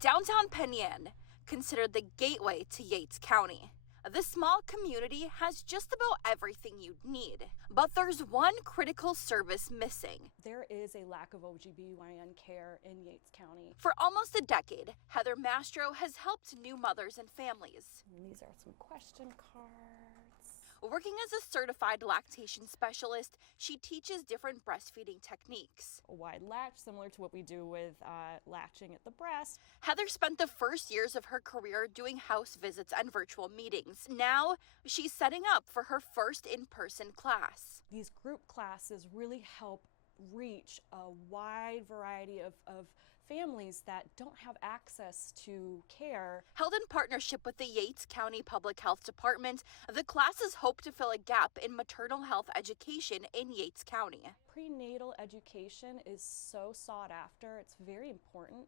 Downtown Penn Yan, considered the gateway to Yates County. This small community has just about everything you'd need, but there's one critical service missing. There is a lack of OBGYN care in Yates County. For almost a decade, Heather Mastro has helped new mothers and families. And these are some question cards. Working as a certified lactation specialist, she teaches different breastfeeding techniques. A wide latch, similar to what we do with latching at the breast. Heather spent the first years of her career doing house visits and virtual meetings. Now, she's setting up for her first in-person class. These group classes really help reach a wide variety of families that don't have access to care. Held in partnership with the Yates County Public Health Department, the classes hope to fill a gap in maternal health education in Yates County. Prenatal education is so sought after. It's very important.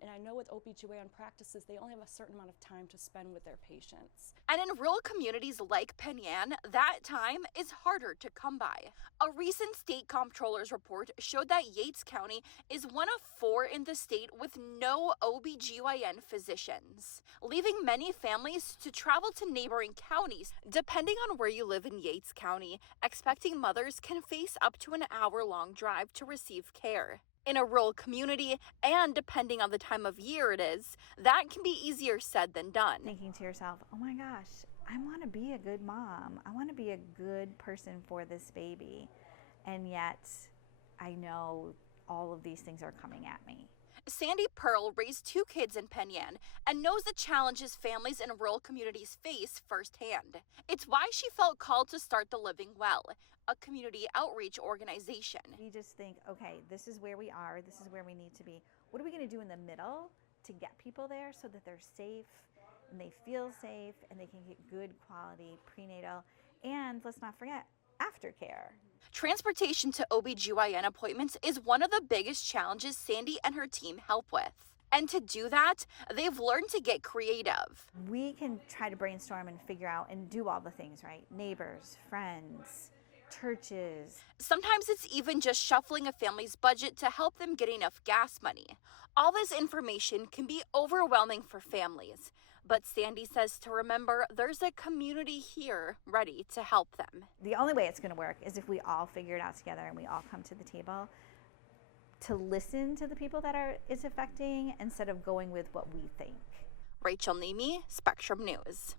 And I know with OBGYN practices, they only have a certain amount of time to spend with their patients. And in rural communities like Penn Yan, that time is harder to come by. A recent state comptroller's report showed that Yates County is one of 4 in the state with no OBGYN physicians, leaving many families to travel to neighboring counties. Depending on where you live in Yates County, expecting mothers can face up to an hour-long drive to receive care. In a rural community, and depending on the time of year it is, that can be easier said than done. Thinking to yourself, oh my gosh, I want to be a good mom. I want to be a good person for this baby. And yet, I know all of these things are coming at me. Sandy Pearl raised 2 kids in Penn Yan and knows the challenges families in rural communities face firsthand. It's why she felt called to start the Living Well, a community outreach organization. We just think, okay, this is where we are, this is where we need to be. What are we going to do in the middle to get people there so that they're safe and they feel safe and they can get good quality prenatal, and let's not forget, aftercare. Transportation to OBGYN appointments is one of the biggest challenges Sandy and her team help with. And to do that, they've learned to get creative. We can try to brainstorm and figure out and do all the things, right? Neighbors, friends, churches. Sometimes it's even just shuffling a family's budget to help them get enough gas money. All this information can be overwhelming for families, but Sandy says to remember there's a community here ready to help them. The only way it's going to work is if we all figure it out together and we all come to the table to listen to the people that it's affecting instead of going with what we think. Rachel Nemi, Spectrum News.